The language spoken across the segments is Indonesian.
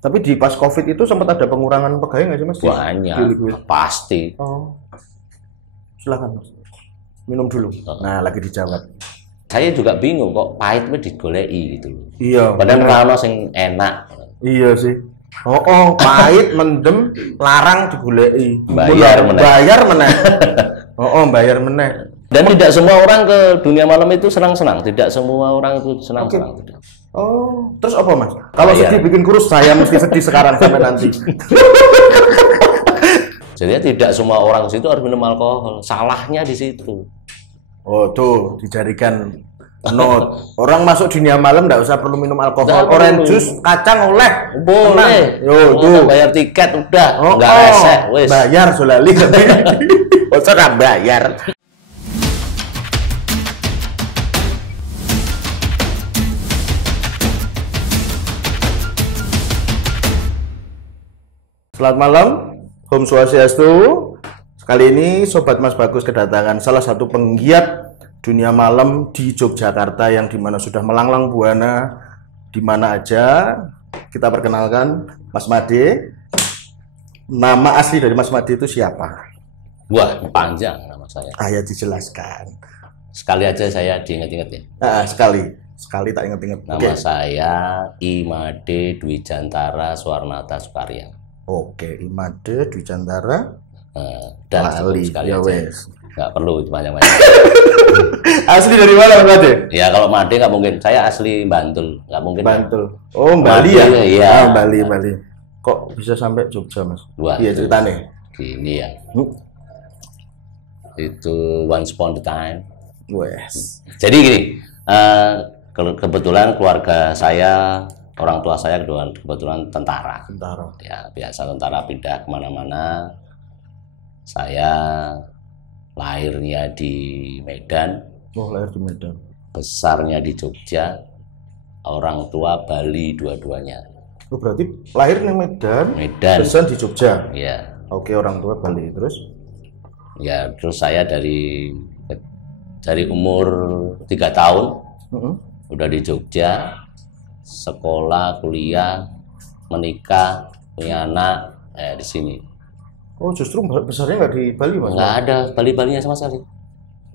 Tapi di pas COVID itu sempat ada pengurangan pegawai nggak sih Mas? Banyak, pasti. Oh. Silakan Mas. Minum dulu. Nah, lagi dijawab. Saya juga bingung kok pahit itu digoleki gitu. Iya. Padahal ono sing enak. Iya sih. Pahit mendem larang digoleki. Bayar meneh. Bayar meneh. Dan tidak semua orang ke dunia malam itu senang-senang. Tidak semua orang itu senang-senang. Okay. Oh, terus apa Mas? Kalau sedih bikin kurus, saya mesti sedih sekarang sampai nanti. Jadi tidak semua orang situ harus minum alkohol. Salahnya di situ. Oh tuh dijadikan note. Orang masuk dunia malam nggak usah perlu minum alkohol. Orange juice, kacang oleh. Boleh. Yo tuh bayar tiket udah. Nggak resek. Wes. Bayar solali. Usah nggak bayar. Selamat malam, Om Swastiastu. Kali ini Sobat Mas Bagus kedatangan salah satu penggiat dunia malam di Yogyakarta yang dimana sudah melanglang buana di mana aja. Kita perkenalkan Mas Made. Nama asli dari Mas Made itu siapa? Wah, panjang nama saya. Ya dijelaskan. Sekali aja saya diingat-ingat ya. Sekali tak ingat-ingat. Nama saya Imade Dwijantara Suwarnata Sukarya. Oke, Imade Dwijantara dan sekali aja. Nggak perlu banyak-banyak. Asli dari mana Made? Ya kalau Made nggak mungkin. Saya asli Bantul, nggak mungkin. Bantul. Oh Bali ya? Iya. Bali. Kok bisa sampai Jogja Mas? Iya ceritanya. Gini ya. Itu once upon a time. Wes. Jadi gini, kebetulan keluarga saya, orang tua saya kebetulan tentara. Ya biasa tentara pindah kemana-mana. Saya lahirnya di Medan. Oh lahir di Medan. Besarnya di Jogja. Orang tua Bali dua-duanya. Oh berarti lahir di Medan. Besar di Jogja. Iya. Oke orang tua Bali terus. Ya terus saya dari umur 3 tahun udah di Jogja, sekolah, kuliah, menikah, punya anak di sini. Oh justru besarnya nggak di Bali Mas? Nggak ada Bali-Balinya sama sekali.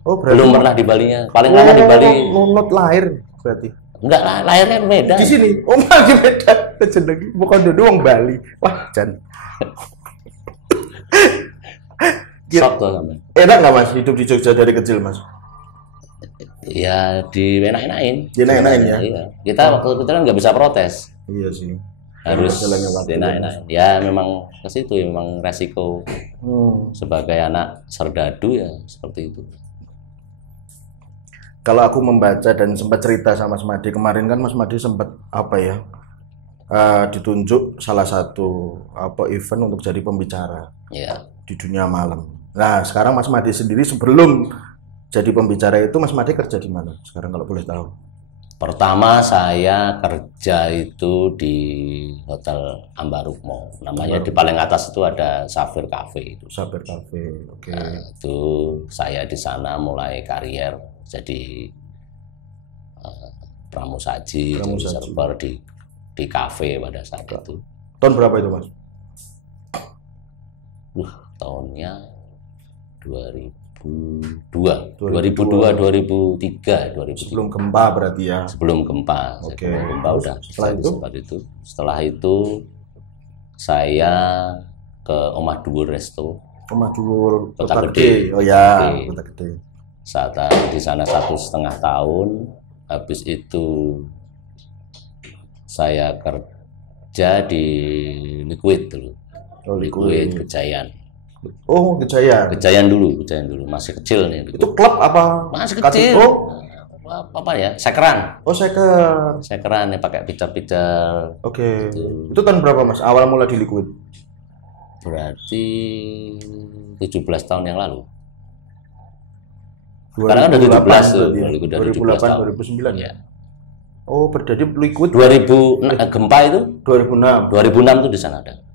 Oh berarti belum pernah di Balinya. Paling lama di Bali. Not lahir berarti? Enggak, lahirnya di Medan. Di sini? Oh malah di Medan. Lagi bukan doang Bali. Wah Jan. Sok tuh sampe. Enak nggak Mas hidup di Jogja dari kecil Mas? Ya dienak-enakin. Dienak-enakin ya? Iya. Kita waktu itu kan nggak bisa protes. Iya sih. Harus dienak-enakin. Ya memang ke situ ya, memang resiko sebagai anak serdadu ya seperti itu. Kalau aku membaca dan sempat cerita sama Mas Made kemarin kan Mas Made sempat ditunjuk salah satu event untuk jadi pembicara di dunia malam. Nah sekarang Mas Made sendiri sebelum jadi pembicara itu Mas Made kerja di mana sekarang kalau boleh tahu? Pertama saya kerja itu di Hotel Ambarukmo. Namanya di paling atas itu ada Safir Cafe itu. Safir Cafe, oke. Nah, itu saya di sana mulai karier jadi pramusaji, jadi server di kafe pada saat itu. Tahun berapa itu Mas? Tahunnya 2002, 2003. Sebelum gempa berarti ya? Sebelum gempa. Oke. Sebelum gempa udah. Setelah itu saya ke Omah Dhuwur Resto. Omah Dhuwur Kota Gede. Oh ya, Kota Gede. Saat di sana 1,5 tahun. Habis itu saya kerja di Liquid dulu. Liquid Kejayan. Oh, Kejayan dulu, masih kecil nih. Itu klub apa? Masih kecil. Apa ya? Sekeran. Oh, sekeran yang pakai pijar-pijar. Oke. Itu tahun berapa Mas? Awal mula di Liquid? Berarti 17 tahun yang lalu. Sekarang kan udah 17 tuh. 2008, 2009 ya. Oh, berarti Liquid 2000 gempa itu 2006. 2006 tuh di sana ada.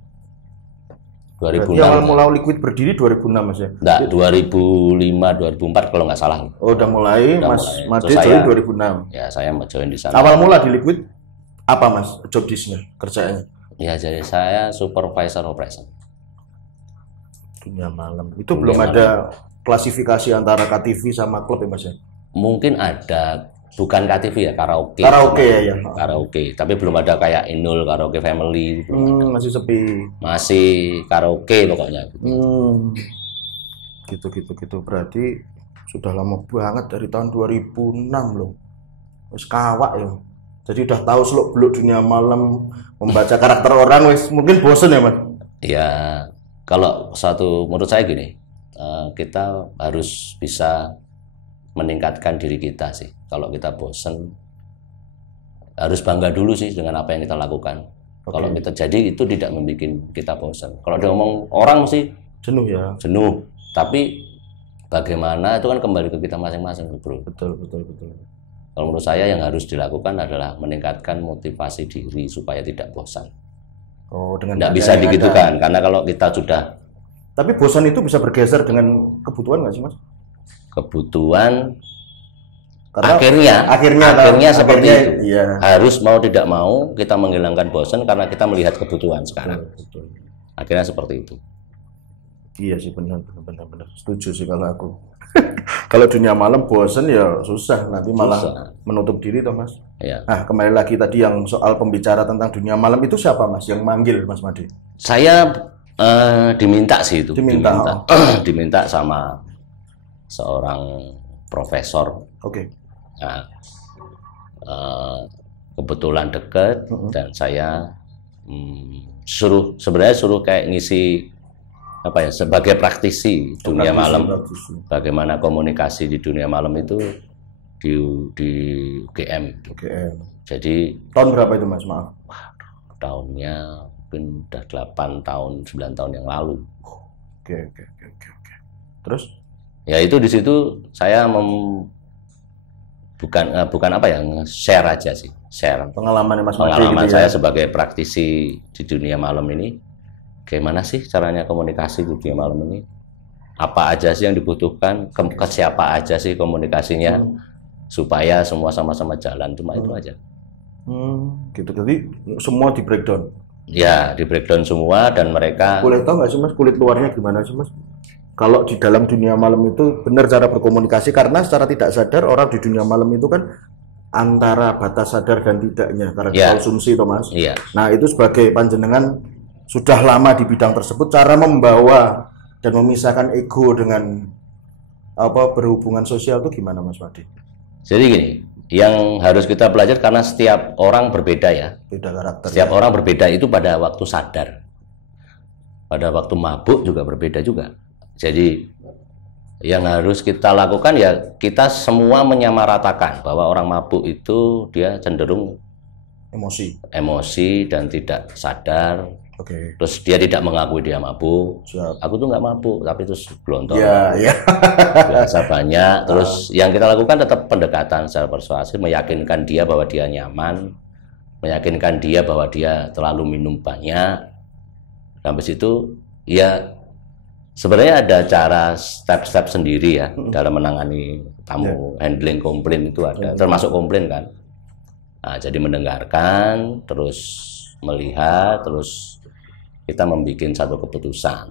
2006. Berarti awal mula Liquid berdiri 2006 Mas ya? Enggak, 2005, 2004 kalau nggak salah. Oh, udah mulai Mas Made join 2006. Ya, saya mau join di sana. Awal mula di Liquid apa Mas job desk-nya, kerjaannya? Ya, jadi saya supervisor operation. Dunia malam. Itu belum ada klasifikasi antara KTV sama klub ya Mas ya? Mungkin ada, bukan KTV ya, karaoke. Karaoke ya. Karaoke, tapi belum ada kayak Inul, karaoke family. Masih sepi. Masih karaoke pokoknya. Gitu. Berarti sudah lama banget dari tahun 2006 loh. Wis kawak ya. Jadi udah tahu seluk-beluk dunia malam, membaca karakter orang wis mungkin bosen ya, Mas. Ya, kalau menurut saya gini, kita harus bisa meningkatkan diri kita sih. Kalau kita bosen, harus bangga dulu sih dengan apa yang kita lakukan. Kalau kita jadi itu tidak membuat kita bosen. Kalau dia ngomong orang sih jenuh ya. Jenuh. Tapi bagaimana itu kan kembali ke kita masing-masing, bro. Betul. Kalau menurut saya yang harus dilakukan adalah meningkatkan motivasi diri supaya tidak bosan. Tidak bisa digitukan, karena kalau kita sudah. Tapi bosan itu bisa bergeser dengan kebutuhan nggak sih, Mas? Kebutuhan. Karena akhirnya seperti itu. Iya. Harus mau tidak mau kita menghilangkan bosan karena kita melihat kebutuhan sekarang. Betul. Akhirnya seperti itu. Iya sih, benar. Setuju sih kalau aku. Kalau dunia malam bosen ya susah, nanti malah menutup diri toh Mas. Iya. Nah, kembali lagi tadi yang soal pembicara tentang dunia malam itu siapa Mas yang manggil Mas Made? Saya diminta sih itu. Diminta sama seorang profesor. Nah, kebetulan dekat dan saya sebenarnya suruh kayak ngisi apa ya, sebagai praktisi dunia malam. Bagaimana komunikasi di dunia malam itu di UGM. Jadi tahun berapa itu Mas? Maaf. Tahunnya mungkin udah 8 tahun, 9 tahun yang lalu. Oke. Terus? Ya itu di situ saya bukan apa ya, share aja sih, share pengalaman Mas Made. Pengalaman gitu saya sebagai praktisi di dunia malam ini. Bagaimana sih caranya komunikasi di dunia malam ini? Apa aja sih yang dibutuhkan? Ke siapa aja sih komunikasinya? Supaya semua sama-sama jalan, cuma itu aja. Gitu. Jadi semua di breakdown? Ya, di breakdown semua dan mereka. Boleh tahu nggak sih Mas, kulit luarnya gimana sih Mas? Kalau di dalam dunia malam itu benar cara berkomunikasi, karena secara tidak sadar orang di dunia malam itu kan antara batas sadar dan tidaknya karena konsumsi toh Mas. Iya. Nah itu sebagai panjenengan sudah lama di bidang tersebut, cara membawa dan memisahkan ego dengan berhubungan sosial itu gimana Mas Made? Jadi gini, yang harus kita belajar karena setiap orang berbeda ya. Beda karakter. Setiap orang berbeda itu pada waktu sadar. Pada waktu mabuk juga berbeda juga. Jadi yang harus kita lakukan ya kita semua menyamaratakan bahwa orang mabuk itu dia cenderung emosi dan tidak sadar. Terus dia tidak mengakui dia mabuk. Aku tuh nggak mabuk, tapi terus gelontor. Biasa banyak. Terus yang kita lakukan tetap pendekatan secara persuasif, meyakinkan dia bahwa dia nyaman, meyakinkan dia bahwa dia terlalu minum banyak. Sampai situ, ya sebenarnya ada cara step-step sendiri ya dalam menangani tamu, handling komplain itu ada, termasuk komplain kan. Nah, jadi mendengarkan, terus melihat, terus kita membuat satu keputusan.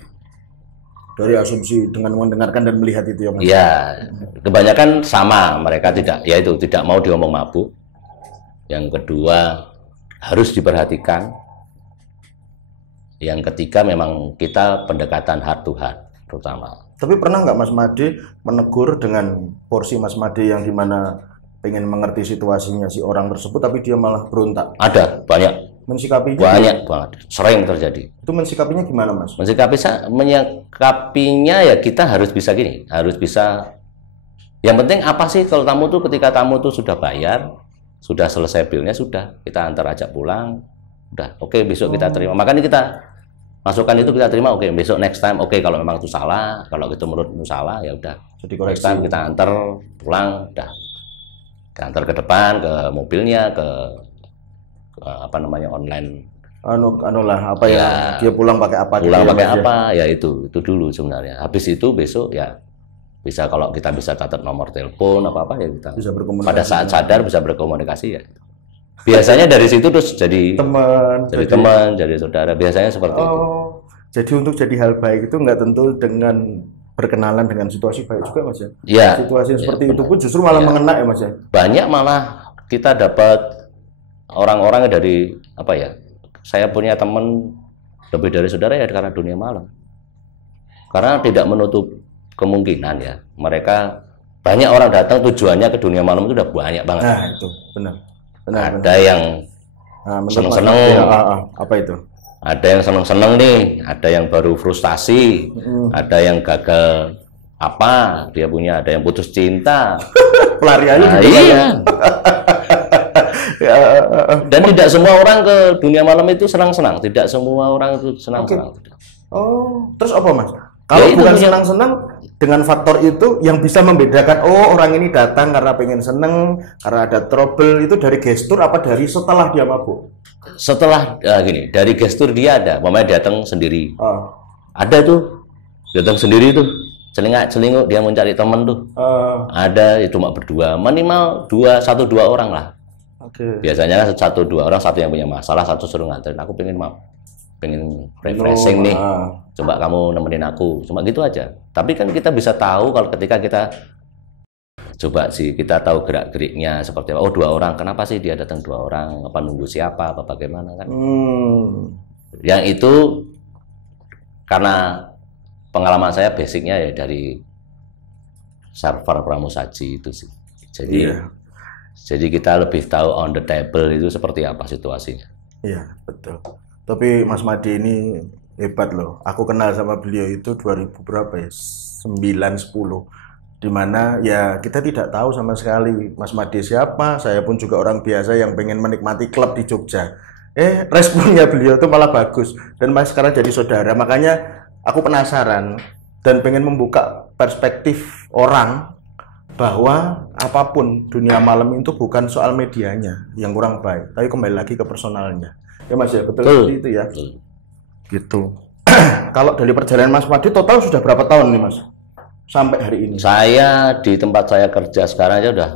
Dari asumsi dengan mendengarkan dan melihat itu ya Mas? Iya, kebanyakan sama, mereka tidak mau diomong mabuk. Yang kedua harus diperhatikan. Yang ketiga memang kita pendekatan heart to heart terutama. Tapi pernah nggak Mas Made menegur dengan porsi Mas Made yang dimana pengen mengerti situasinya si orang tersebut tapi dia malah berontak? Ada, banyak. Mensikapinya banyak banget, sering terjadi. Itu mensikapinya gimana Mas? Menyikapinya ya kita harus bisa gini, harus bisa. Yang penting apa sih kalau tamu tuh, ketika tamu tuh sudah bayar, sudah selesai bilnya, sudah kita antar ajak pulang, udah oke, besok kita terima. Makanya kita masukan itu kita terima, oke, besok next time, oke, kalau memang itu salah, kalau itu menurutmu salah ya udah. Jadi next time kita antar pulang, udah. Kita antar ke depan, ke mobilnya, ke online dia pulang pakai apa, ya itu dulu sebenarnya. Habis itu besok ya bisa, kalau kita bisa catat nomor telepon apa ya kita bisa berkomunikasi. Pada saat sadar bisa berkomunikasi ya. Biasanya dari situ terus jadi teman, jadi saudara. Biasanya seperti itu. Jadi untuk jadi hal baik itu nggak tentu dengan berkenalan dengan situasi baik juga, Mas ya. Ya. Situasi seperti itu pun justru malah mengena ya, Mas ya. Banyak malah kita dapat orang-orang dari apa ya? Saya punya teman lebih dari saudara ya karena dunia malam. Karena tidak menutup kemungkinan ya. Mereka banyak orang datang tujuannya ke dunia malam itu udah banyak banget. Nah, itu benar. Ada yang seneng-seneng. Apa itu? Ada yang seneng-seneng nih, ada yang baru frustasi, ada yang gagal apa, dia punya, ada yang putus cinta. Pelariannya nah, iya. Dan tidak semua orang ke dunia malam itu senang-senang, tidak semua orang itu senang-senang. Oh, terus apa, Mas? Kalau ya, bukan senang-senang, dengan faktor itu yang bisa membedakan, oh orang ini datang karena pengen seneng, karena ada trouble, itu dari gestur apa dari setelah dia mabuk? Setelah gini, dari gestur dia ada, mamanya datang sendiri. Ada tuh, datang sendiri tuh, celingak-celinguk dia mencari teman tuh. Ada, ya, cuma berdua, minimal 1-2 orang lah. Biasanya 1-2 orang, satu yang punya masalah, satu suruh nganterin, aku pengen refreshing nih, coba kamu nemenin aku, cuma gitu aja. Tapi kan kita bisa tahu kalau ketika kita coba sih, kita tahu gerak-geriknya seperti apa. Oh, 2 orang, kenapa sih dia datang 2 orang? Apa nunggu siapa? Apa bagaimana kan? Yang itu karena pengalaman saya basicnya ya dari server pramusaji itu sih. Jadi kita lebih tahu on the table itu seperti apa situasinya. Iya, betul. Tapi Mas Made ini hebat loh. Aku kenal sama beliau itu 2000 berapa ya? 9-10. Dimana ya kita tidak tahu sama sekali Mas Made siapa. Saya pun juga orang biasa yang pengen menikmati klub di Jogja. Responnya beliau itu malah bagus. Dan Mas sekarang jadi saudara. Makanya aku penasaran dan pengen membuka perspektif orang bahwa apapun dunia malam itu bukan soal medianya yang kurang baik, tapi kembali lagi ke personalnya. Ya Mas ya, betul seperti itu ya. Gitu. Kalau dari perjalanan Mas Made total sudah berapa tahun nih Mas? Sampai hari ini. Saya di tempat saya kerja sekarang aja udah,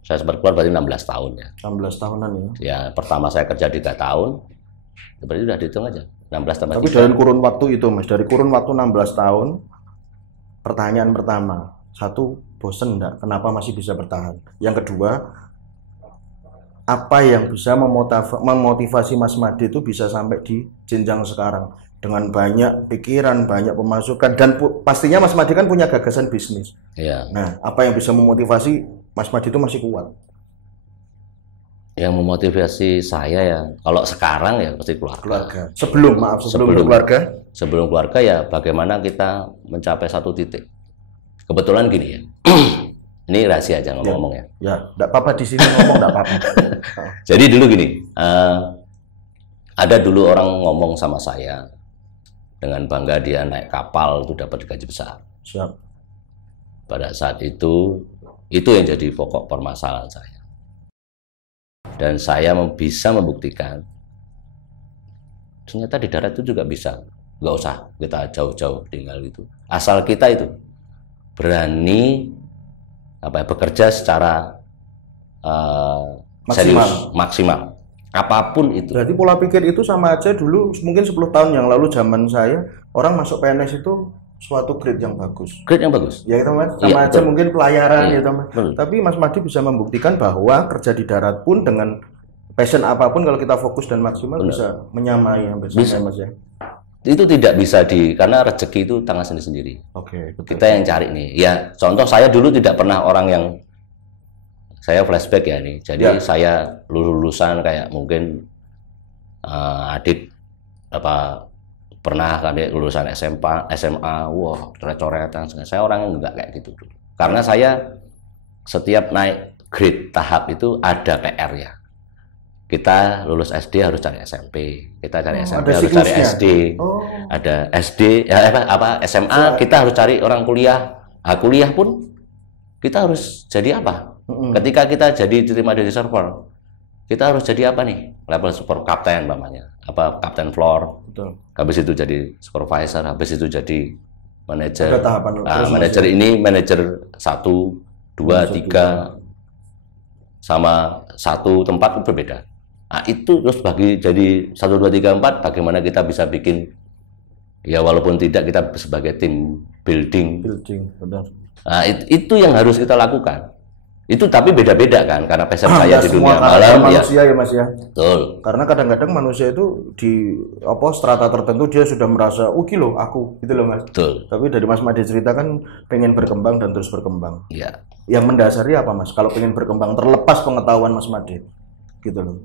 saya sempat keluar berarti 16 tahun ya. 16 tahunan ya. Ya, pertama saya kerja 3 tahun. Berarti udah dihitung aja. 16 tambah 3. Tapi dari kurun waktu itu Mas, dari kurun waktu 16 tahun, pertanyaan pertama, 1, bosen enggak? Kenapa masih bisa bertahan? Yang kedua, apa yang bisa memotivasi Mas Made itu bisa sampai di jenjang sekarang dengan banyak pikiran, banyak pemasukan, dan pastinya Mas Made kan punya gagasan bisnis. Iya. Nah, apa yang bisa memotivasi Mas Made itu masih kuat? Yang memotivasi saya ya, kalau sekarang ya pasti keluarga. Sebelum keluarga? Sebelum keluarga ya bagaimana kita mencapai satu titik. Kebetulan gini ya. Ini rahasia aja ngomong-ngomong ya. Ya, enggak apa-apa di sini ngomong, enggak apa-apa. Jadi dulu gini, ada dulu orang ngomong sama saya dengan bangga dia naik kapal itu dapat gaji besar. Siap. Pada saat itu yang jadi pokok permasalahan saya. Dan saya bisa membuktikan ternyata di darat itu juga bisa. Nggak usah kita jauh-jauh tinggal gitu. Asal kita itu berani bekerja secara serius, maksimal, apapun itu. Berarti pola pikir itu sama aja dulu mungkin 10 tahun yang lalu zaman saya orang masuk PNS itu suatu grade yang bagus. Grade yang bagus. Ya itu Mas, sama aja mungkin pelayaran ya Mas. Tapi Mas Made bisa membuktikan bahwa kerja di darat pun dengan passion apapun kalau kita fokus dan maksimal bisa menyamai hampir sama Mas ya. Itu tidak bisa karena rezeki itu tangan sendiri-sendiri. Oke, betul. Kita yang cari nih. Ya, contoh saya dulu tidak pernah orang yang saya flashback ya nih. Jadi saya lulusan kayak mungkin adik pernah kan lulusan SMA, wah coret-coretan. Saya orang yang enggak kayak gitu dulu. Karena saya setiap naik grade tahap itu ada PR ya. Kita lulus SD harus cari SMP, kita cari SMP harus cari SD, ada SD, SMA kita harus cari orang kuliah. Kuliah pun kita harus jadi apa? Ketika kita jadi diterima dari server, kita harus jadi apa nih? Level super kapten namanya, kapten floor. Betul. Habis itu jadi supervisor, habis itu jadi manajer. Manajer ini manajer 1, 2, 3. sama satu tempat berbeda. Nah, itu terus bagi jadi 1, 2, 3, 4 bagaimana kita bisa bikin ya walaupun tidak kita sebagai tim building. Benar. Nah, itu yang harus kita lakukan. Itu tapi beda-beda kan karena passion saya di dunia malam manusia ya Mas ya. Betul. Karena kadang-kadang manusia itu di strata tertentu dia sudah merasa loh aku gitu loh Mas. Betul. Tapi dari Mas Made cerita kan pengen berkembang dan terus berkembang. Iya. Yang mendasari apa Mas? Kalau pengen berkembang terlepas pengetahuan Mas Made gitu loh.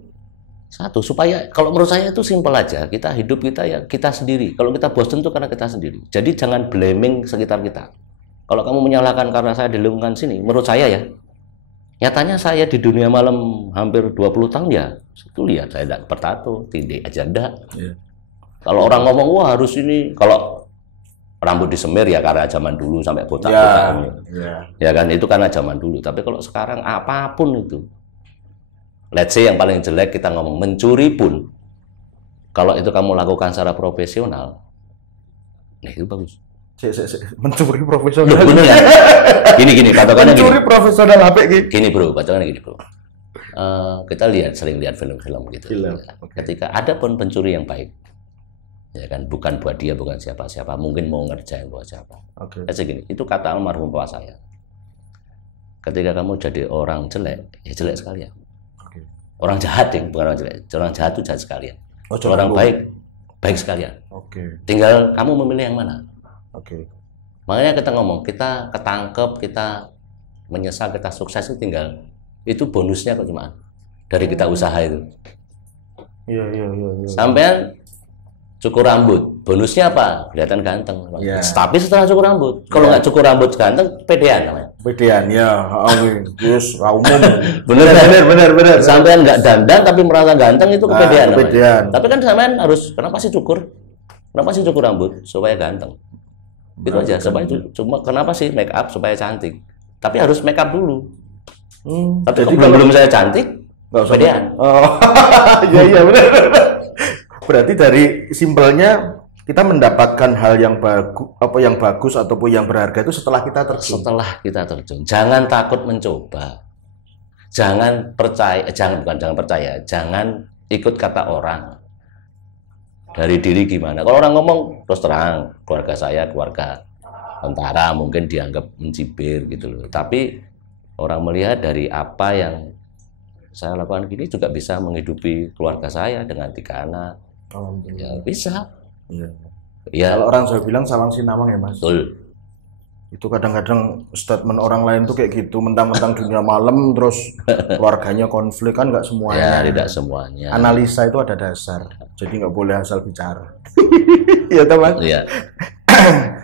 Satu, supaya kalau menurut saya itu simpel aja. Kita hidup kita ya kita sendiri. Kalau kita bosan itu karena kita sendiri. Jadi jangan blaming sekitar kita. Kalau kamu menyalahkan karena saya di lingkungan sini, menurut saya ya, nyatanya saya di dunia malam hampir 20 tahun ya, itu lihat saya tidak bertato, tindik aja enggak. Yeah. Kalau orang ngomong, wah harus ini, kalau rambut disemir ya karena zaman dulu sampai botak-botak. Ya kan, itu karena zaman dulu. Tapi kalau sekarang apapun itu, let's say yang paling jelek kita ngomong mencuri pun, kalau itu kamu lakukan secara profesional, nah itu bagus. Mencuri profesional. Bener ya? Gini, patokannya mencuri gini. Profesional apa gini? Gini bro, patokannya gini bro. Kita sering lihat film-film gitu. Okay. Ketika ada pun pencuri yang baik, ya kan, bukan buat dia, bukan siapa-siapa, mungkin mau ngerjain buat siapa. Oke. Okay. Gini, itu kata almarhum bapak saya. Ketika kamu jadi orang jelek, ya jelek sekalian. Okay. Orang jahat bukan orang jelek. Orang jahat itu jahat sekalian. Orang baik sekalian. Oke. Okay. Tinggal kamu memilih yang mana. Oke. Makanya kita ngomong, kita ketangkep, kita menyesal, kita sukses itu tinggal itu bonusnya kok cuma dari kita usaha itu. Iya. Sampean cukur rambut, bonusnya apa? Kelihatan ganteng. Yeah. Tapi setelah cukur rambut, kalau nggak cukur rambut ganteng, pedean namanya. Pedean ya, terus umum. Bener. Sampean nggak dandan tapi merasa ganteng itu kepedean namanya. Tapi kan sampean harus, kenapa sih cukur? Kenapa sih cukur rambut? Supaya ganteng. Itu aja, supaya cuma kenapa sih make up supaya cantik, tapi harus make up dulu. Tapi jadi belum saya cantik pedean. Iya benar. Berarti dari simpelnya kita mendapatkan hal yang bagus ataupun yang berharga itu setelah kita terjun. Jangan takut mencoba, jangan ikut kata orang. Dari diri gimana? Kalau orang ngomong terus terang, keluarga saya keluarga tentara mungkin dianggap mencibir gitu loh. Tapi orang melihat dari apa yang saya lakukan gini juga bisa menghidupi keluarga saya dengan 3 anak. Ya bisa. Iya. Ya. Kalau orang saya bilang salang sinawang ya Mas. Betul. Itu kadang-kadang statement orang lain tuh kayak gitu, mentang-mentang dunia malam terus keluarganya konflik, kan nggak semuanya. Ya, tidak semuanya. Analisa itu ada dasar, jadi nggak boleh asal bicara. Iya teman. Iya.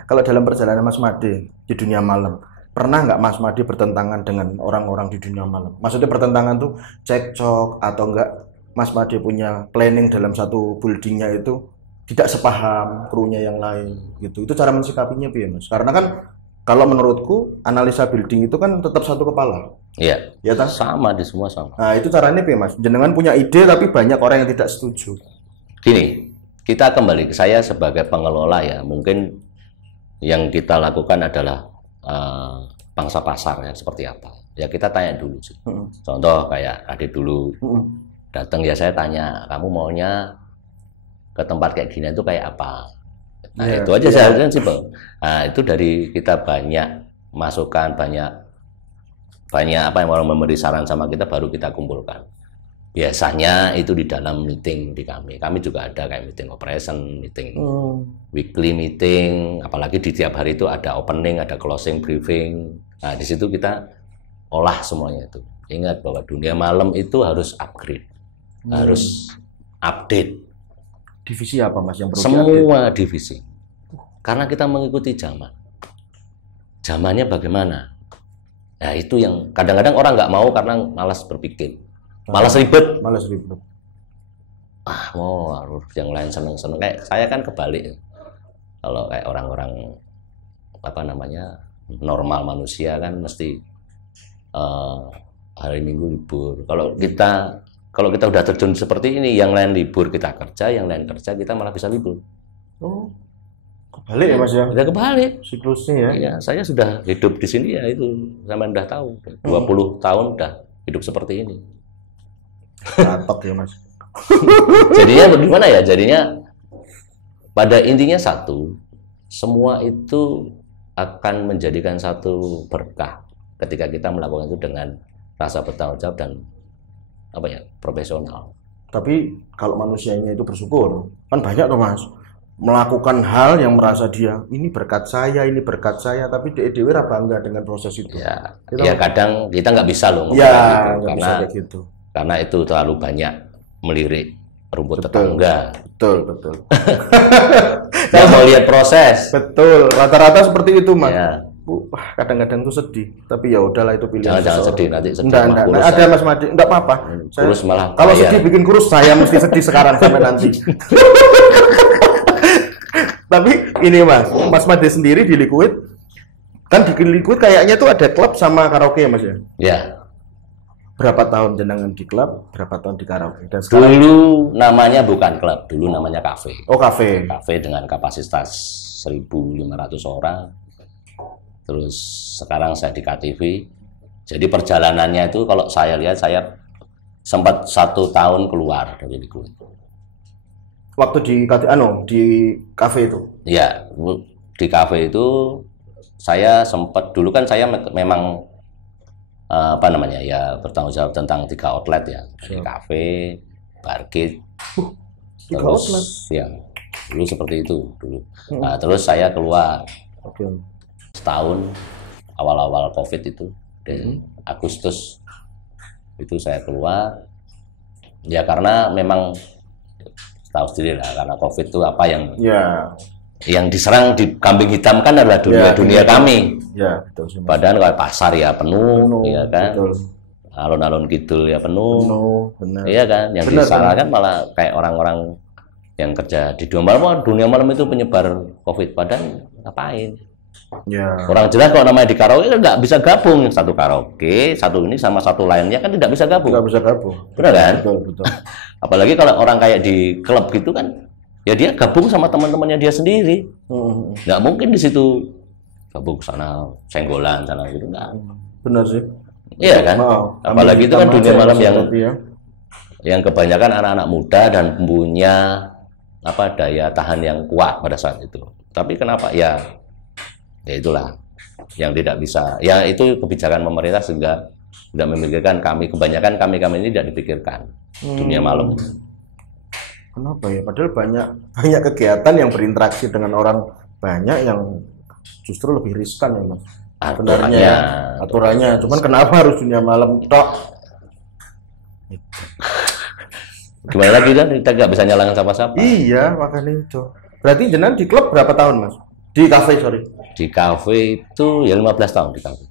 Kalau dalam perjalanan Mas Made di dunia malam, pernah nggak Mas Made bertentangan dengan orang-orang di dunia malam? Maksudnya bertentangan tuh cekcok atau enggak Mas Made punya planning dalam satu buildingnya itu tidak sepaham krunya yang lain gitu. Itu cara mensikapinya ya Mas? Karena kan kalau menurutku analisa building itu kan tetap satu kepala. Iya. Ya kan? Sama di semua sama. Nah, itu caranya Mas. Jenengan punya ide tapi banyak orang yang tidak setuju. Gini, kita kembali ke saya sebagai pengelola ya. Mungkin yang kita lakukan adalah pangsa pasar ya seperti apa. Ya kita tanya dulu sih. Contoh kayak adik dulu datang ya saya tanya, kamu maunya ke tempat kayak gini itu kayak apa? Nah itu aja saya simpel. Nah itu dari kita banyak masukan, banyak apa yang orang memberi saran sama kita baru kita kumpulkan. Biasanya itu di dalam meeting di kami juga ada kayak meeting operation, meeting weekly meeting, apalagi di tiap hari itu ada opening, ada closing briefing. Nah di situ kita olah semuanya itu. Ingat bahwa dunia malam itu harus upgrade, harus update. Divisi apa Mas yang perlu semua update? Divisi. Karena kita mengikuti zaman. Zamannya bagaimana? Nah itu yang kadang-kadang orang nggak mau karena malas berpikir. Malas ribet. Mau harus yang lain seneng-seneng. Kayak saya kan kebalik. Kalau kayak orang-orang apa namanya normal manusia kan mesti hari Minggu libur. Kalau kita udah terjun seperti ini, yang lain libur kita kerja, yang lain kerja kita malah bisa libur. Oh, kebalik ya Mas ya? Udah kebalik. Siklusnya ya? Iya, saya sudah hidup di sini ya itu, sama udah tahu. 20 tahun udah hidup seperti ini. Ratok ya Mas. Jadinya bagaimana ya? Jadinya pada intinya satu, semua itu akan menjadikan satu berkah ketika kita melakukan itu dengan rasa bertanggung jawab dan profesional. Tapi kalau manusianya itu bersyukur, kan banyak tuh Mas melakukan hal yang merasa dia ini berkat saya, tapi dewe bangga dengan proses itu. Ya, ya kadang kita nggak bisa loh ya, karena gitu. Karena itu terlalu banyak melirik rumput tetangga. Betul. Saya mau lihat proses. Betul, rata-rata seperti itu Mas. Ya. Kadang-kadang tuh sedih, tapi ya udahlah itu pilihan. Jangan sedih, nanti sedih. Enggak. Ada Mas Made, enggak apa-apa. Kurus malah. Kalau sedih bikin kurus, saya mesti sedih sekarang sampai nanti. Tapi ini Mas Made sendiri di Liquid, kan di Liquid kayaknya tuh ada klub sama karaoke ya Mas ya? Ya. Berapa tahun jenengan di klub, berapa tahun di karaoke? Dan sekarang... Dulu namanya bukan klub, dulu namanya kafe. Oh kafe. Kafe dengan kapasitas 1.500 orang. Terus sekarang saya di KTV. Jadi perjalanannya itu kalau saya lihat, saya sempat 1 tahun keluar dari Liquid. Waktu di kafe itu? Ya, di kafe itu saya sempat, dulu kan saya memang bertanggung jawab tentang 3 outlet ya, di kafe, barcade, terus outlet. Ya dulu seperti itu dulu. Nah, terus saya keluar setahun awal-awal COVID itu, di Agustus itu saya keluar ya, karena memang tahu sendiri lah, karena COVID itu apa yang diserang di kambing hitam kan adalah dunia kami. Ya, betul. Padahal kalau pasar ya penuh, ya kan. Alun-alun kidul ya penuh. Benar. Iya kan. Yang disalahkan malah kayak orang-orang yang kerja di dunia malam itu penyebar COVID, padahal ngapain? Ya. Orang jelas kalau namanya di karaoke kan nggak bisa gabung, satu karaoke, satu ini sama satu lainnya kan tidak bisa gabung. Tidak bisa gabung. Benar kan? Betul. Apalagi kalau orang kayak di klub gitu kan, ya dia gabung sama teman-temannya dia sendiri. Nggak mungkin di situ gabung sana senggolan sana gitu kan. Benar sih. Iya kan? Apalagi itu kan dunia malam yang kebanyakan anak-anak muda dan punya daya tahan yang kuat pada saat itu. Tapi kenapa ya itulah yang tidak bisa. Ya itu kebijakan pemerintah sehingga tidak memikirkan kebanyakan kami ini tidak dipikirkan dunia malam. Kenapa ya? Padahal banyak kegiatan yang berinteraksi dengan orang banyak yang justru lebih riskan ya Mas. Aturannya. Cuman kenapa harus dunia malam tok? Gimana lagi kan kita nggak bisa nyalakan siapa-siapa. Iya, makanya itu. Berarti jenengan di klub berapa tahun Mas? Di kafe Di kafe itu ya 15 tahun di kafe.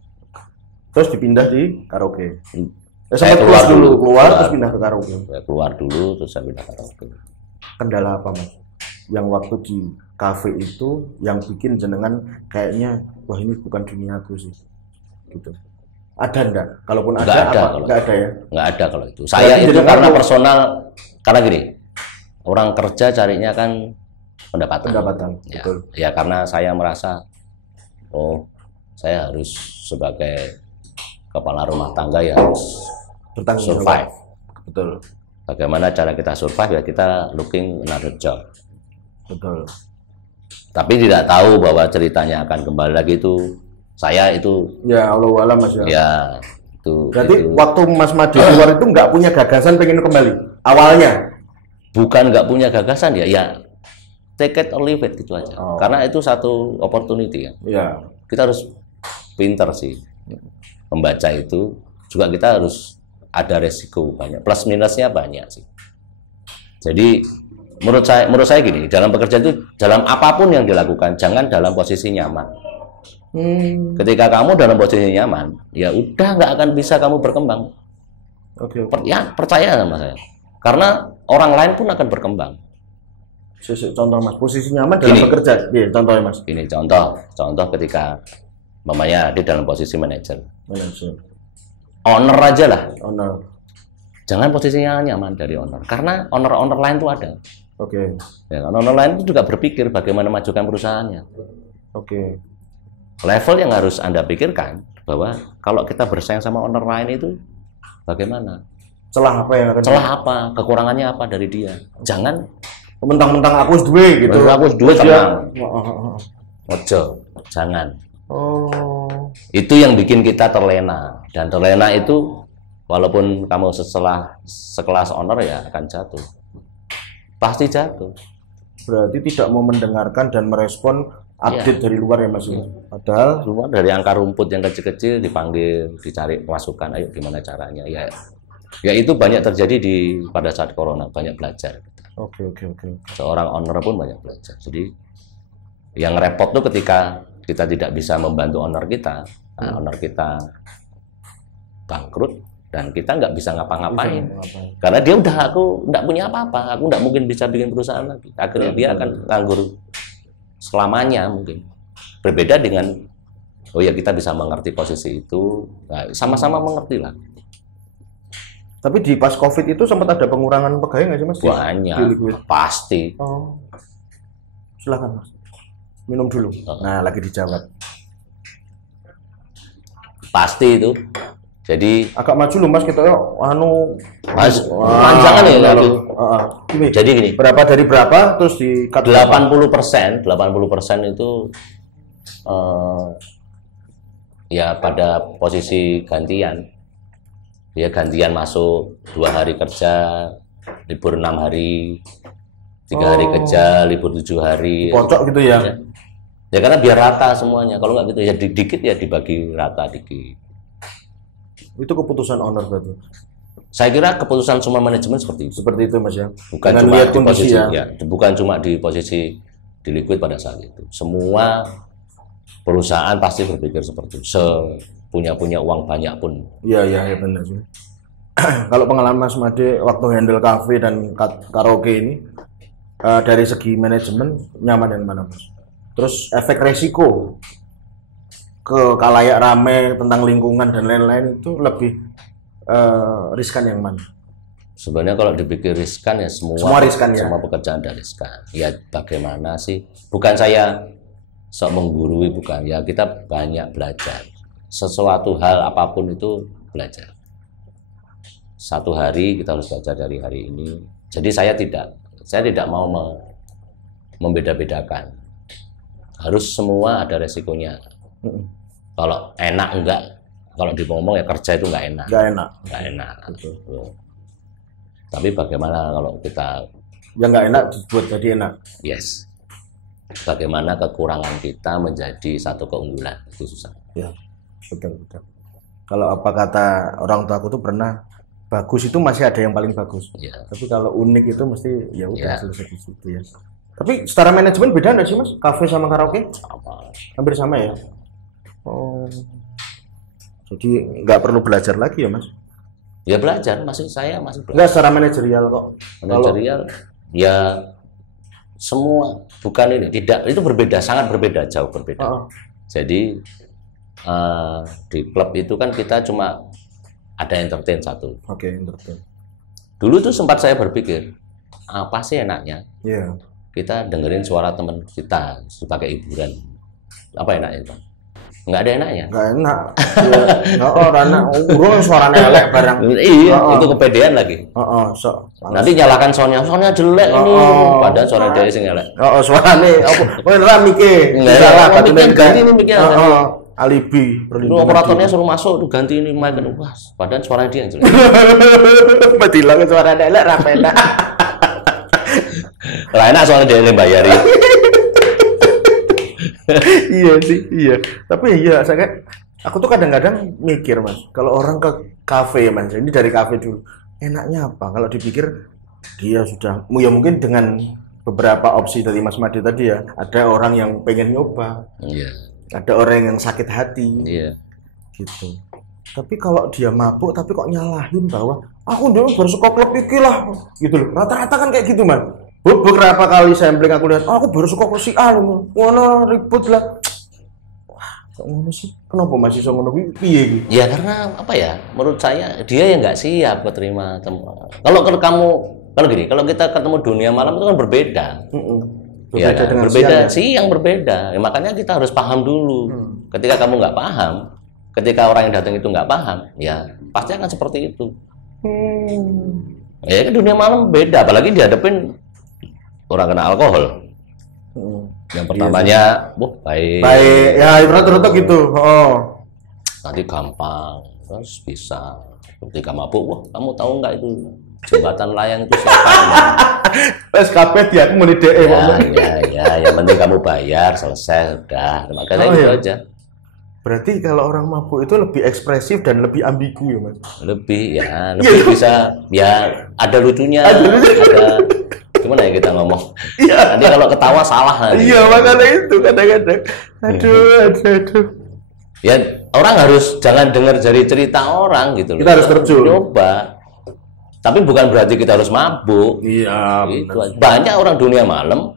Terus dipindah di karaoke. Saya keluar terus pindah ke karaoke. Saya keluar dulu terus saya pindah ke karaoke. Kendala apa Mas? Yang waktu di kafe itu yang bikin jenengan kayaknya wah ini bukan duniaku sih. Gitu. Ada enggak? Kalaupun enggak ada ya. Enggak ada kalau itu. Saya itu karena personal, karena gini. Orang kerja carinya kan pendapatan. Ya, betul. Ya karena saya merasa saya harus sebagai kepala rumah tangga ya harus survive. Betul. Bagaimana cara kita survive ya kita looking another job. Betul. Tapi tidak tahu bahwa ceritanya akan kembali lagi itu. Saya itu ya Allah alam Mas ya. Ya itu. Berarti waktu Mas Made keluar itu nggak punya gagasan pengen kembali awalnya? Bukan nggak punya gagasan ya take it or leave it gitu aja. Karena itu satu opportunity ya. Ya. Kita harus pinter sih membaca itu. Juga kita harus ada resiko banyak, plus minusnya banyak sih. Jadi menurut saya gini, dalam pekerjaan itu dalam apapun yang dilakukan jangan dalam posisi nyaman. Ketika kamu dalam posisi nyaman, ya udah nggak akan bisa kamu berkembang. Oke. Percaya sama saya. Karena orang lain pun akan berkembang. Contoh Mas, posisi nyaman dalam bekerja. Iya, contohnya Mas. Ini contoh ketika mamanya di dalam posisi manajer. Owner aja lah. Owner. Jangan posisinya nyaman dari owner, karena owner lain tuh ada. Oke. Ya, owner lain itu juga berpikir bagaimana majukan perusahaannya. Oke. Level yang harus Anda pikirkan bahwa kalau kita bersaing sama owner lain itu Bagaimana? Celah apa yang akan celah apa? Kekurangannya apa dari dia? Jangan mentang-mentang aku wis duwe gitu. Aku wis duwe tenang. Ojo, jangan. Oh. Itu yang bikin kita terlena, dan terlena itu walaupun kamu sekelas owner ya akan jatuh. Pasti jatuh. Berarti tidak mau mendengarkan dan merespon update dari luar ya Mas. Padahal luar dari angka rumput yang kecil-kecil dipanggil, dicari masukan, ayo gimana caranya. Ya itu banyak terjadi pada saat corona, banyak belajar. Oke. Seorang owner pun banyak belajar. Jadi yang repot tuh ketika kita tidak bisa membantu owner kita, owner kita bangkrut dan kita nggak bisa ngapa-ngapain. Karena dia aku nggak punya apa-apa, aku nggak mungkin bisa bikin perusahaan lagi. Akhirnya dia akan nganggur selamanya mungkin. Berbeda dengan kita bisa mengerti posisi itu, sama-sama mengerti lah. Tapi di pas COVID itu sempat ada pengurangan pegawai nggak sih Mas? Banyak, pasti. Oh. Silakan Mas, minum dulu. Nah, lagi dijawab. Pasti itu. Jadi agak maju loh Mas, kita panjangan ya lalu. Jadi gini. Berapa dari berapa terus di 80% itu ya pada posisi gantian. Dia gantian masuk 2 hari kerja, libur 6 hari, 3 hari kerja, libur 7 hari. Pocok gitu ya? Ya karena biar rata semuanya. Kalau nggak gitu ya dikit ya dibagi rata dikit. Itu keputusan owner berarti? Saya kira keputusan semua manajemen seperti itu. Seperti itu Mas ya? Bukan cuma di posisi bukan cuma di posisi di Liquid pada saat itu. Semua perusahaan pasti berpikir seperti itu. Punya uang banyak pun. Iya benar sih. Kalau pengalaman Mas Made waktu handle kafe dan karaoke ini dari segi manajemen nyaman yang mana Mas? Terus efek resiko ke kalayak rame tentang lingkungan dan lain-lain itu lebih riskan yang mana? Sebenarnya kalau dipikir riskan ya semua riskan ya. Semua pekerjaan ada riskan. Ya bagaimana sih? Bukan saya sok menggurui, bukan ya, kita banyak belajar. Sesuatu hal apapun itu belajar. Satu hari kita harus belajar dari hari ini. Jadi saya tidak mau membeda-bedakan. Harus semua ada resikonya. Kalau enak enggak, kalau ngomong ya kerja itu enggak enak. Enggak enak. Betul. Tapi bagaimana kalau kita yang enggak enak dibuat jadi enak? Yes. Bagaimana kekurangan kita menjadi satu keunggulan, itu susah. Ya. Betul. Kalau apa kata orang tua aku tuh pernah, bagus itu masih ada yang paling bagus. Ya. Tapi kalau unik itu mesti ya udah selesai di situ ya. Tapi secara manajemen beda nggak sih Mas? Kafe sama karaoke? Hampir sama ya. Oh. Jadi nggak perlu belajar lagi ya Mas? Ya belajar, saya masih belajar. Nggak secara manajerial kok. Manajerial ya semua bukan ini, tidak, itu berbeda, sangat berbeda, jauh berbeda. Jadi di klub itu kan kita cuma ada entertain satu. Oke, entertain. Dulu tuh sempat saya berpikir, apa sih enaknya? Iya. Kita dengerin suara teman kita sebagai hiburan. Apa enaknya, Pak? Nggak ada enaknya. Nggak enak. Nggak enak. Urung suaranya elek barang. Iya, itu kepedean lagi. Nanti nyalakan soundnya jelek ini. Padahal suara dia sing elek. Suaranya apa? Kowe ora mikir. Salah, ganti ini mikir. Alibi. Operatornya suruh masuk tuh ganti ini mic. Wah, padahal suaranya dia yang jelek. Betilang suaranya elek ra penak. Lah enak soalnya dia yang bayari. Iya sih, iya. Tapi iya, aku tuh kadang-kadang mikir Mas, kalau orang ke kafe Mas, ini dari kafe dulu, enaknya apa? Kalau dipikir dia sudah, ya mungkin dengan beberapa opsi dari Mas Made tadi ya, ada orang yang pengen nyoba, ada orang yang sakit hati, gitu. Tapi kalau dia mabuk, tapi kok nyalahin bahwa aku dulu baru suka klub iki lah, gitu loh. Rata-rata kan kayak gitu Mas. Beberapa kali sampling aku lihat, aku baru suka kursi A loh, ngono ribut lah. Wah, kok ngono sih? Kenapa masih so ngono piye iki? Ya karena apa ya? Menurut saya dia yang nggak siap keterima. Kalau gini, kalau kita ketemu dunia malam itu kan berbeda. Berbeda dengan berbeda siang, yang berbeda. Ya, makanya kita harus paham dulu. Ketika kamu nggak paham, ketika orang yang datang itu nggak paham, ya pasti akan seperti itu. Ya kan dunia malam beda, apalagi dihadapin orang kena alkohol. Yang pertamanya, baik. Baik, ya rata-rata gitu. Oh. Nanti gampang, terus bisa. Ketika mabuk, wah kamu tahu nggak itu jembatan layang itu siapa? PSKP dia aku mau ya, yang penting kamu bayar, selesai, udah. Makanya gitu aja. Berarti kalau orang mabuk itu lebih ekspresif dan lebih ambigu ya Mas? Lebih bisa, ya ada lucunya, ada gimana ya kita ngomong? Iya. Nanti kalau ketawa salah nanti. Iya makanya itu kadang-kadang. Aduh. Ya orang harus jangan dengar dari cerita orang gitu loh. Kita harus terjun. Coba. Tapi bukan berarti kita harus mabuk. Iya. Banyak orang dunia malam,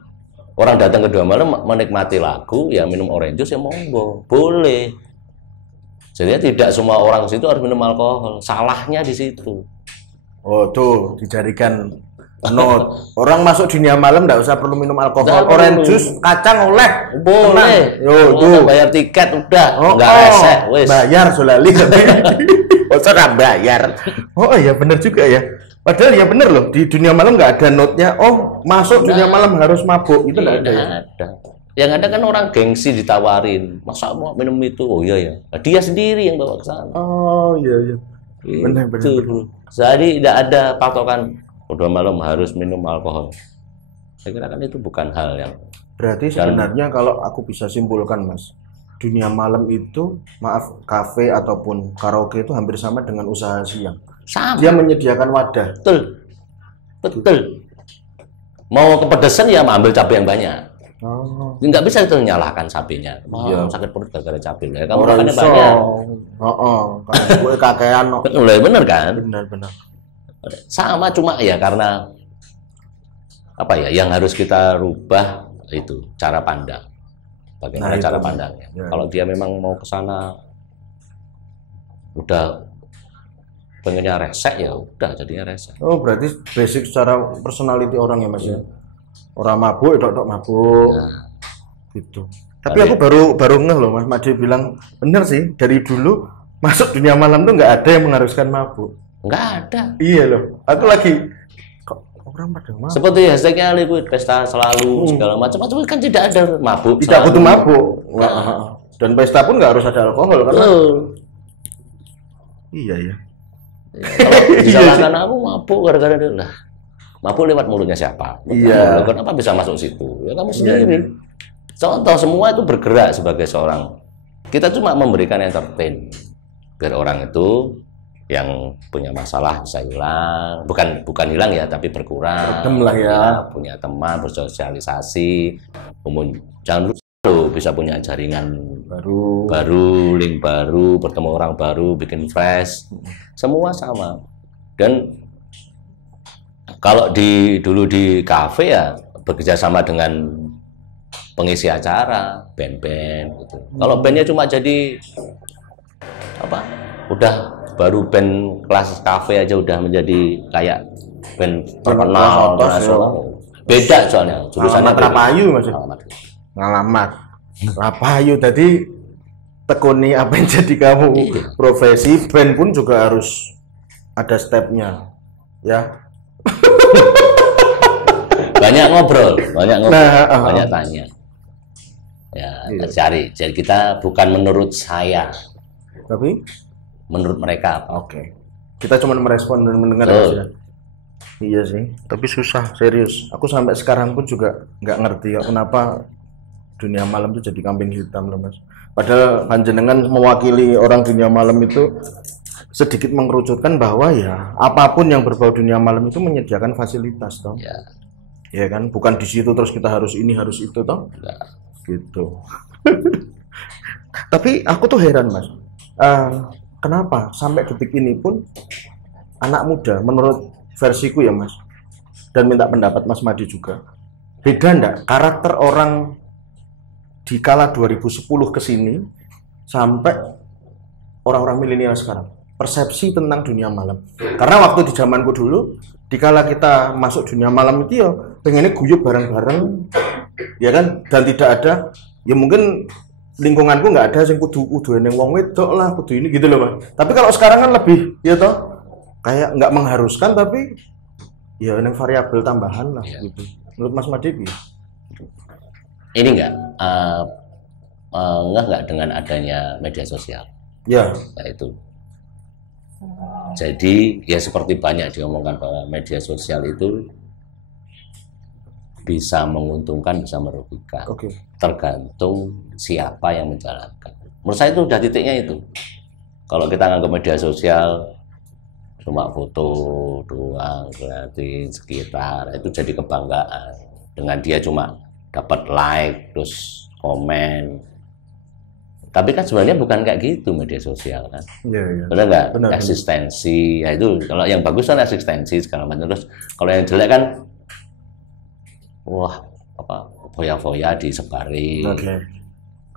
orang datang ke dunia malam menikmati lagu, ya minum orange juice ya monggo, boleh. Jadi tidak semua orang situ harus minum alkohol. Salahnya di situ. Oh tuh dijadikan note. Orang masuk dunia malam nggak usah perlu minum alkohol. Orange juice, kacang oleh, boleh. Tuh bayar tiket udah, nggak resek. Bayar Sulali. Masa bayar? Oh iya bener juga ya. Padahal ya bener loh, di dunia malam nggak ada note-nya. Oh masuk dunia malam harus mabuk, itu nggak ada. Ada. Yang ada kan orang gengsi ditawarin, masa mau minum itu? Oh iya ya. Nah, dia sendiri yang bawa ke sana. Oh iya. Bener. Jadi tidak ada patokan udah malam harus minum alkohol. Saya kira kan itu bukan hal yang. Berarti sebenarnya kalau aku bisa simpulkan Mas, dunia malam itu, maaf, kafe ataupun karaoke itu hampir sama dengan usaha siang. Sama. Dia menyediakan wadah. Betul. Mau kepedesan ya ambil cabai yang banyak. Nggak bisa itu menyalahkan cabenya. Sakit perut gara-gara cabai. Ya, kamu makannya banyak. Kan gue kakean. Bener kan? Benar. Sama, cuma ya karena apa ya yang harus kita rubah itu cara pandang. Bagaimana cara pandangnya? Ya. Kalau dia memang mau ke sana udah pengennya resek ya udah jadinya resek. Oh berarti basic secara personality orang ya Mas ya. Orang mabuk dok mabuk. Nah. Gitu. Tapi aku baru ngeh loh Mas Made bilang bener sih, dari dulu masuk dunia malam tuh nggak ada yang mengharuskan mabuk. Nggak ada. Iya loh. Aku lagi kok orang pada mabuk. Seperti hashtagnya liquid pesta selalu segala macam kan tidak ada mabuk. Tidak butuh mabuk. Nah. Dan pesta pun nggak harus ada alkohol kan? Iya ya. Kalau disalahkan aku mabuk gara-gara dia lah. Mabuk lewat mulutnya siapa? Iya. Kenapa bisa masuk situ? Ya kamu sendiri. Contoh semua itu bergerak sebagai seorang. Kita cuma memberikan entertain biar orang itu yang punya masalah bisa hilang, bukan hilang ya, tapi berkurang. Ya, punya teman, bersosialisasi, jangan lupa bisa punya jaringan baru, link baru, bertemu orang baru, bikin fresh, semua sama. Dan kalau dulu di kafe ya bekerja sama dengan pengisi acara, band-band gitu. Kalau bandnya cuma jadi apa? Udah baru band kelas kafe aja udah menjadi kayak band terkenal nasional. Beda soalnya jurusannya Rapayu Mas. Ngalamat. Rapayu tadi tekuni apa yang jadi kamu. Profesi band pun juga harus ada stepnya. Ya. Banyak ngobrol, banyak tanya. Ya, cari. Jadi kita bukan menurut saya. Tapi menurut mereka. Oke. Kita cuma merespon dan mendengar aja. Iya sih, tapi susah, serius. Aku sampai sekarang pun juga nggak ngerti ya kenapa dunia malam itu jadi kambing hitam loh Mas. Padahal panjenengan mewakili orang dunia malam itu sedikit mengerucutkan bahwa ya apapun yang berbau dunia malam itu menyediakan fasilitas toh. Ya kan, bukan di situ terus kita harus ini harus itu toh. Ya. Gitu. Tapi aku tuh heran Mas. Kenapa sampai detik ini pun anak muda, menurut versiku ya Mas, dan minta pendapat Mas Made juga, beda enggak karakter orang di kala 2010 ke sini sampai orang-orang milenial sekarang, persepsi tentang dunia malam. Karena waktu di zamanku dulu, di kala kita masuk dunia malam itu ya pengennya guyup bareng-bareng, ya kan, dan tidak ada, ya mungkin lingkunganku nggak ada yang kudu yang wong wedok lah, kudu ini gitu loh Mas. Tapi kalau sekarang kan lebih ya toh kayak nggak mengharuskan tapi ya yang variabel tambahan lah gitu. Menurut Mas Made ini nggak dengan adanya media sosial ya itu. Jadi ya seperti banyak diomongkan bahwa media sosial itu bisa menguntungkan, bisa merugikan. Tergantung siapa yang menjalankan. Menurut saya itu udah titiknya itu. Kalau kita nganggap media sosial cuma foto doang, ngeliatin sekitar, itu jadi kebanggaan. Dengan dia cuma dapat like, terus komen. Tapi kan sebenarnya bukan kayak gitu media sosial kan. Iya. Benar nggak? Eksistensi, ya itu kalau yang bagus kan eksistensi segala macam. Terus kalau yang jelek kan wah, apa foya-foya disebarin.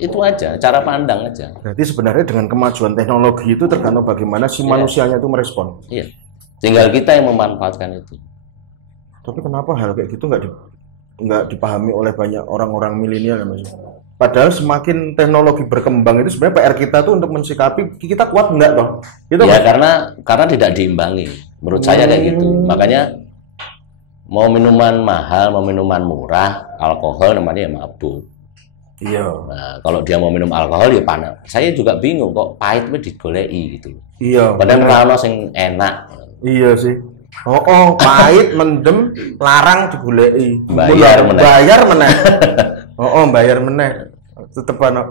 Itu aja, cara pandang aja. Berarti sebenarnya dengan kemajuan teknologi itu tergantung bagaimana si manusianya itu merespon. Iya. Tinggal kita yang memanfaatkan itu. Tapi kenapa hal kayak gitu nggak dipahami oleh banyak orang-orang milenial Mas? Padahal semakin teknologi berkembang itu sebenarnya PR kita tuh untuk mensikapi kita kuat enggak toh? Itu ya karena tidak diimbangi. Menurut saya kayak gitu. Makanya mau minuman mahal, mau minuman murah, alkohol namanya ya mabuk. Iya. Nah, kalau dia mau minum alkohol ya panas. Saya juga bingung kok pahit itu digoleki gitu. Iya. Padahal kalau sing enak. Iya sih. Pahit mendem larang digoleki. Bayar meneh. Bayar meneh. Tetep ana.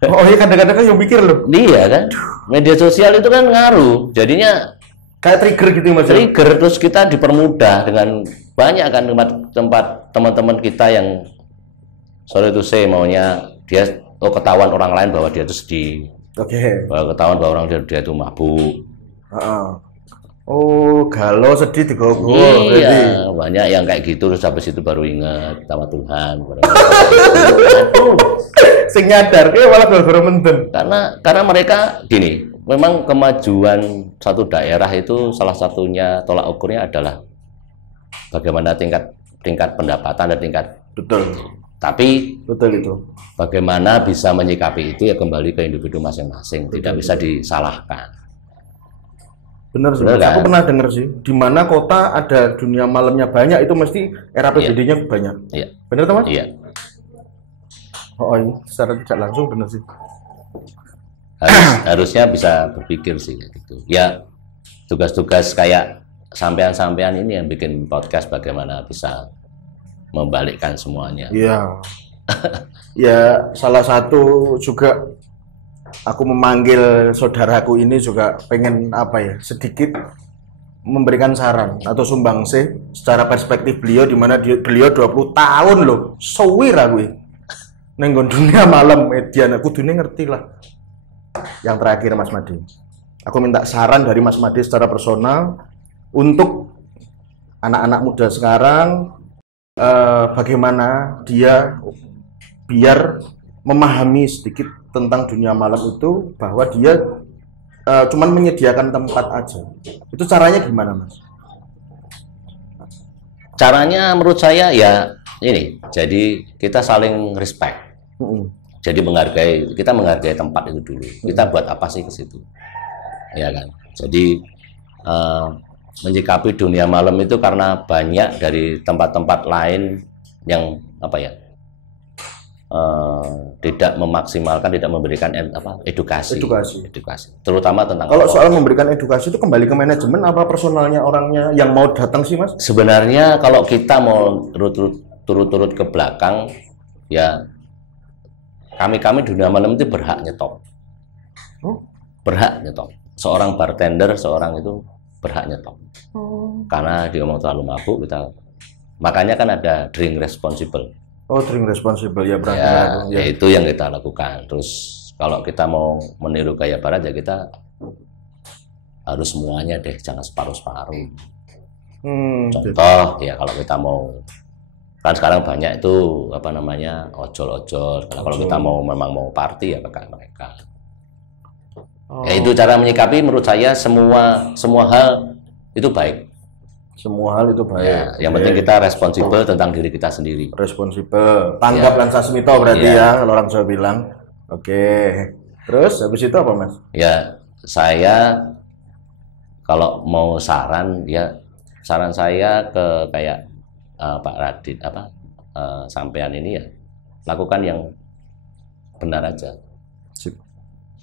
Iya kadang-kadang kan yang mikir loh. Iya kan. Media sosial itu kan ngaruh. Jadinya kayak trigger gitu Mas. Trigger terus kita dipermudah dengan banyak kan tempat teman-teman kita yang sorry to say maunya dia ketahuan orang lain bahwa dia itu sedih. Bahwa ketahuan bahwa orang dia itu mabuk. Galau sedih digogo. Iya, banyak yang kayak gitu terus habis itu baru ingat sama Tuhan. Sing nyadar malah gara-gara mendem. Karena mereka gini, memang kemajuan satu daerah itu salah satunya tolak ukurnya adalah bagaimana tingkat pendapatan dan tingkat Tapi betul itu. Bagaimana bisa menyikapi itu ya kembali ke individu masing-masing, tidak bisa disalahkan. Benar kan? Aku pernah dengar sih, di mana kota ada dunia malamnya banyak itu mesti era PBD-nya banyak. Iya. Benar teman? Iya. Iya, secara tidak langsung benar sih. Harusnya bisa berpikir sih gitu. Ya tugas-tugas kayak sampean-sampean ini yang bikin podcast bagaimana bisa membalikkan semuanya. Iya. Ya salah satu juga aku memanggil saudaraku ini juga pengen sedikit memberikan saran atau sumbangsih secara perspektif beliau di mana beliau 20 tahun loh sewir aku nenggon dunia malam median aku dunia ngerti lah. Yang terakhir Mas Made, aku minta saran dari Mas Made secara personal untuk anak-anak muda sekarang, bagaimana dia biar memahami sedikit tentang dunia malam itu, bahwa dia cuman menyediakan tempat aja. Itu caranya gimana Mas? Caranya menurut saya ya ini, jadi kita saling respect. Jadi kita menghargai tempat itu dulu. Kita buat apa sih ke situ? Ya kan. Jadi menyikapi dunia malam itu karena banyak dari tempat-tempat lain yang tidak memaksimalkan, tidak memberikan edukasi. Terutama tentang kalau soal memberikan edukasi itu kembali ke manajemen apa personalnya orangnya yang mau datang sih Mas? Sebenarnya kalau kita mau turut-turut ke belakang ya kami dunia malam itu berhak nyetop. Berhak nyetop. Seorang bartender, seorang itu berhak nyetop. Karena dia mau terlalu mabuk, makanya kan ada drink responsible. Drink responsible ya berarti. Ya itu yang kita lakukan. Terus kalau kita mau meniru gaya barat ya kita harus semuanya deh, jangan separuh-separuh. Contoh ya kalau kita mau, kan sekarang banyak itu ojol-ojol. Kalau kita memang mau party ya pakai mereka. Ya itu cara menyikapi menurut saya semua hal itu baik. Semua hal itu baik. Ya, yang penting kita responsibel tentang diri kita sendiri. Responsibel, tanggap lan sasmito berarti ya kalau orang Jawa bilang. Oke. Terus habis itu apa, Mas? Ya, saya kalau mau saran ya, saran saya ke kayak Pak Radit sampean ini ya, lakukan yang benar aja. Sip.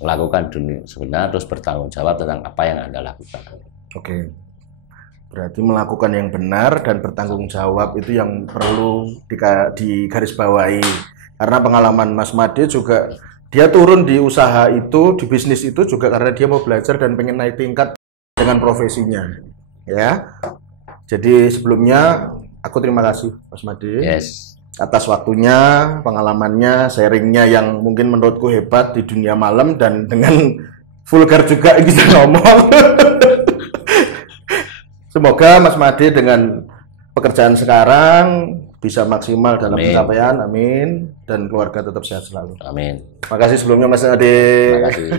Lakukan dunia sebenar, terus bertanggung jawab tentang apa yang Anda lakukan. Oke. Berarti melakukan yang benar dan bertanggung jawab itu yang perlu digarisbawahi. Karena pengalaman Mas Made juga, dia turun di usaha itu, di bisnis itu juga karena dia mau belajar dan pengen naik tingkat dengan profesinya. Ya. Jadi sebelumnya aku terima kasih Mas Made. Yes. Atas waktunya, pengalamannya, sharingnya yang mungkin menurutku hebat di dunia malam dan dengan vulgar juga bisa ngomong. Semoga Mas Made dengan pekerjaan sekarang bisa maksimal dalam pencapaian, amin, dan keluarga tetap sehat selalu. Amin. Makasih sebelumnya Mas Made. Terima kasih.